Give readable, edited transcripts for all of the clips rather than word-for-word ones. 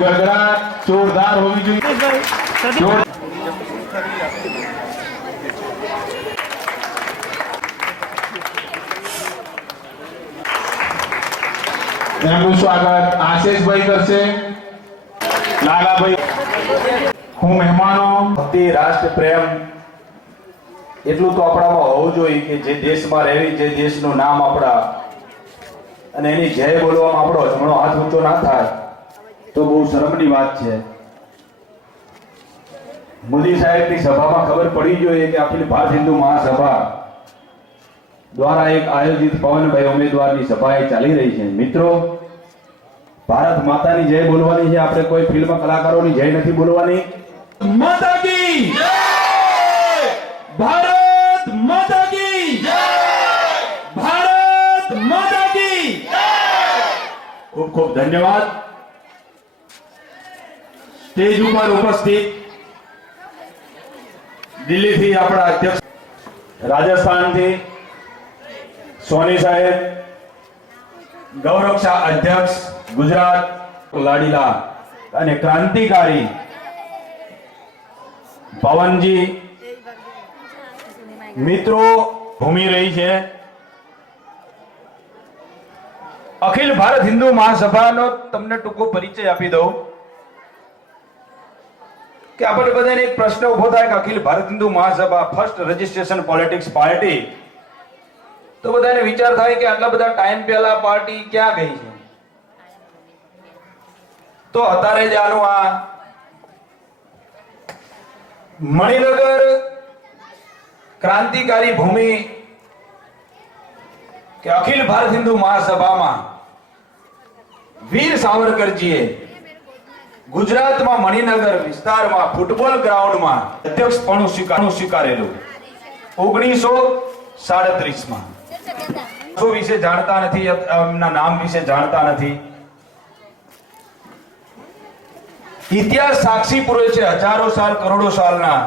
ગડગડાટ જોરદાર હોવી જોઈએ। એમનું સ્વાગત આશીષભાઈ કરશે। લાલાભાઈ, હું મહેમાનો ભક્તિ, રાષ્ટ્ર પ્રેમ એટલું તો આપણામાં હોવું જોઈએ કે જે દેશમાં રહેવી, જે દેશનું નામ આપણા અને એની જય બોલવામાં આપણો જમણો હાથ ઊંચો ના થાય તો બહુ શરમની વાત છે। મોદી સાહેબની સભામાં ખબર પડી જોઈએ કે અખિલ ભારત હિન્દુ મહાસભા દ્વારા એક આયોજિત પવનભાઈ ઉમેદવારની સભા ચાલી રહી છે। મિત્રો, ભારત માતાની જય બોલવાની છે, આપણે કોઈ ફિલ્મ કલાકારોની જય નથી બોલવાની। માતા કી જય, ભારત માતા કી જય, ભારત માતા કી જય। ખૂબ ખૂબ ધન્યવાદ। સ્ટેજ ઉપર ઉપસ્થિત દિલ્હીથી આપણા અધ્યક્ષ, રાજસ્થાનથી સોની સાહેબ, ગૌરક્ષા અધ્યક્ષ ગુજરાત, લાડીલા અને ક્રાંતિકારી પવનજી મિત્રો ઘૂમી રહી છે। અખિલ ભારત હિન્દુ મહાસભાનો તમને ટૂંકો પરિચય આપી દઉં કે આપણે બધાને એક પ્રશ્ન ઉભો થાય કે Akhil Bharat Hindu Mahasabha first registration politics party, તો બધાને વિચાર થાય કે આટલા બધા ટાઈમ પહેલા પાર્ટી ક્યાં ગઈ છે? તો અત્યારે જ આનું આ મણિનગર ક્રાંતિકારી ભૂમિ કે અખિલ ભારત હિન્દુ મહાસભામાં વીર સાવરકરજીએ ગુજરાતમાં મણિનગર વિસ્તારમાં ફૂટબોલ ગ્રાઉન્ડમાં અધ્યક્ષપણું સ્વીકારેલું 1937માં। વિશે જાણતા નથી, એમના નામ વિશે જાણતા નથી। ઇતિહાસ સાક્ષી પૂરે છે હજારો સાલ, કરોડો સાલના,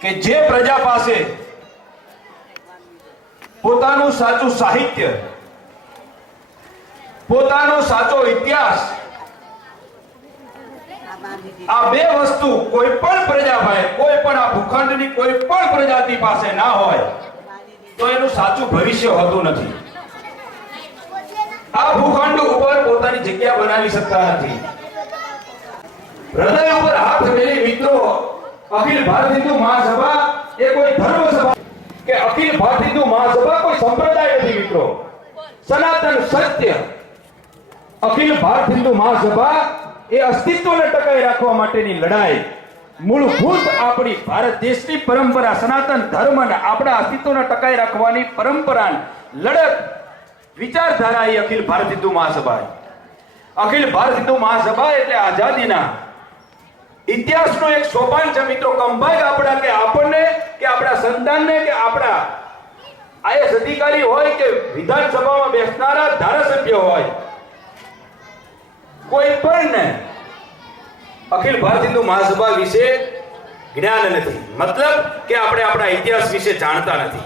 કે જે પ્રજા પાસે પોતાનું સાચું સાહિત્ય, પોતાનો સાચો ઇતિહાસ, આ બે વસ્તુ કોઈ પણ પ્રજા ભાઈ, કોઈ પણ આ ભૂખંડની કોઈ પણ પ્રજાતિ પાસે ના હોય તો એનું સાચું ભવિષ્ય હોતું નથી। આ ભૂખંડ ઉપર પોતાની જગ્યા બનાવી શકતા નથી। હૃદય ઉપર હાથ મેળી મિત્રો, અખિલ ભારત હિન્દુ મહાસભા એ કોઈ ધર્મ સભા કે અખિલ ભારત હિન્દુ મહાસભા કોઈ સંપ્રદાય નથી મિત્રો। સનાતન સત્ય અખિલ ભારત હિન્દુ મહાસભા એ અસ્તિત્વને ટકાવી રાખવા માટેની લડાઈ, મૂળભૂત આપણી ભારત દેશની પરંપરા, સનાતન ધર્મને આપણા અસ્તિત્વને ટકાવી રાખવાની પરંપરા, લડત, વિચારધારા એ અખિલ ભારત હિન્દુ મહાસભા। અખિલ ભારત હિન્દુ મહાસભા એટલે આઝાદીના ઇતિહાસનો એક સોપાન છે મિત્રો। કંભાઈ આપણા કે આપણને કે આપણા સંતાનને કે આપણા આઈએએસ અધિકારી હોય કે વિધાનસભામાં બેસનારા ધારાસભ્ય હોય, કોઈ પણ અખિલ ભારત હિન્દુ મહાસભા વિશે જ્ઞાન નથી, મતલબ કે આપણે આપણા ઇતિહાસ વિશે જાણતા નથી।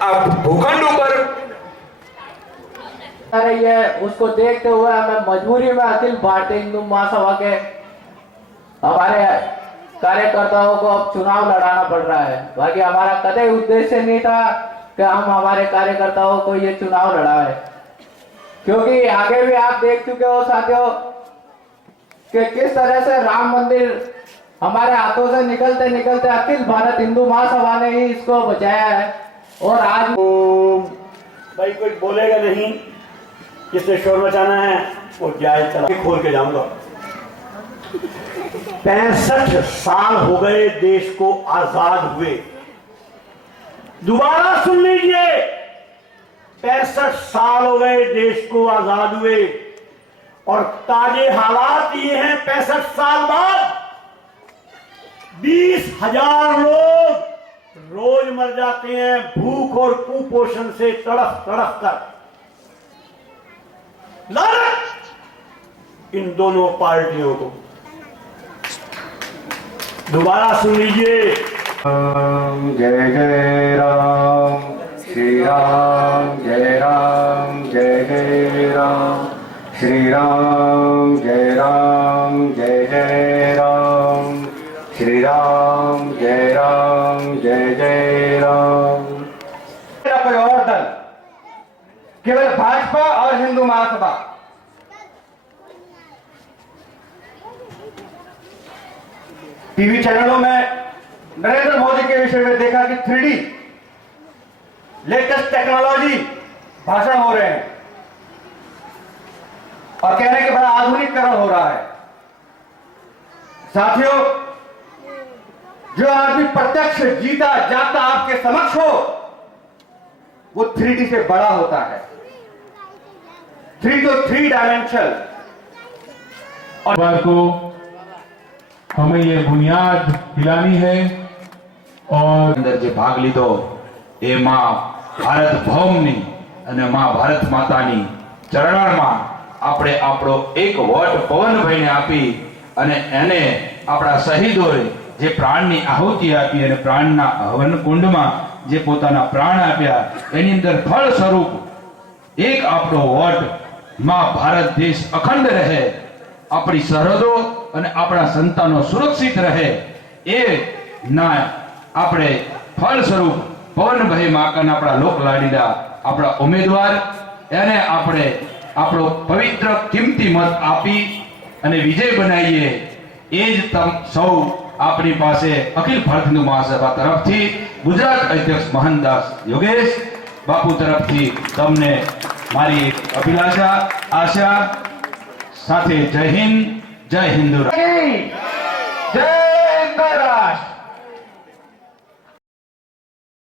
આ ભૂખંડ ઉપર रही है, उसको देखते हुए हमें मजबूरी में अखिल भारतीय हिंदू महासभा के हमारे कार्यकर्ताओं को अब चुनाव लड़ाना पड़ रहा है। बाकी हमारा कतई उद्देश्य नहीं था कि हम हमारे कार्यकर्ताओं को ये चुनाव लड़ाए, क्योंकि आगे भी आप देख चुके हो साथियों कि किस तरह से राम मंदिर हमारे हाथों से निकलते निकलते अखिल भारत हिंदू महासभा ने ही इसको बचाया है। और आज भाई कोई बोलेगा नहीं, जिसने शोर मचाना है वो जायज चला खोल के जाऊंगा। 65 साल हो गए देश को आजाद हुए। दोबारा सुन लीजिए, 65 साल हो गए देश को आजाद हुए और ताजे हालात ये हैं 65 साल बाद 20,000 लोग रोज मर जाते हैं भूख और कुपोषण से तड़फ तड़फ कर। लानत इन दोनों पार्टियों को। दोबारा सुन लीजिए। जय जय राम, श्री राम, जय राम, जय जय श्री राम जय जय राम, श्री राम जय जय राम। कोई और दल, केवल भाजपा और हिंदू महासभा। टीवी चैनलों में नरेंद्र मोदी के विषय में देखा कि 3D लेटेस्ट टेक्नोलॉजी भाषण हो रहे हैं और कह रहे हैं कि बड़ा आधुनिकरण हो रहा है। साथियों, जो आदमी प्रत्यक्ष जीता जाता आपके समक्ष हो, वो 3D से बड़ा होता है। 3 तो 3 डायमेंशनल। और को हमें ये बुनियाद हिलानी है और અંદર જે ભાગ લીધો એ માં ભારત ભૌમની અને માં ભારત માતાની ચરણમાં આપણે આપણો એક વોટ પવનભાઈને આપી અને એને આપણા શહીદોએ જે પ્રાણની આહુતિ આપી અને પ્રાણના હવન કુંડમાં જે પોતાના પ્રાણ આપ્યા એની અંદર ફળ સ્વરૂપ એક આપણો વોટ માં ભારત દેશ અખંડ રહે, આપણી સરહદો અને આપણા સંતાનો સુરક્ષિત રહે એ ના આપણે ફળ સ્વરૂપ પવનભાઈ માકન આપણા લોકલાડીલા આપણા ઉમેદવાર એને આપણે આપણો પવિત્ર કિંમતી મત આપી અને વિજય બનાવીએ એ જ સૌ આપણી પાસે અખિલ ભારત હિન્દુ મહાસભા તરફથી ગુજરાત અધ્યક્ષ મહંતદાસ યોગેશ બાપુ તરફથી તમને મારી એક અભિલાષા આશા સાથે જય હિન્દ જય હિન્દુ जय महाराष्ट्र।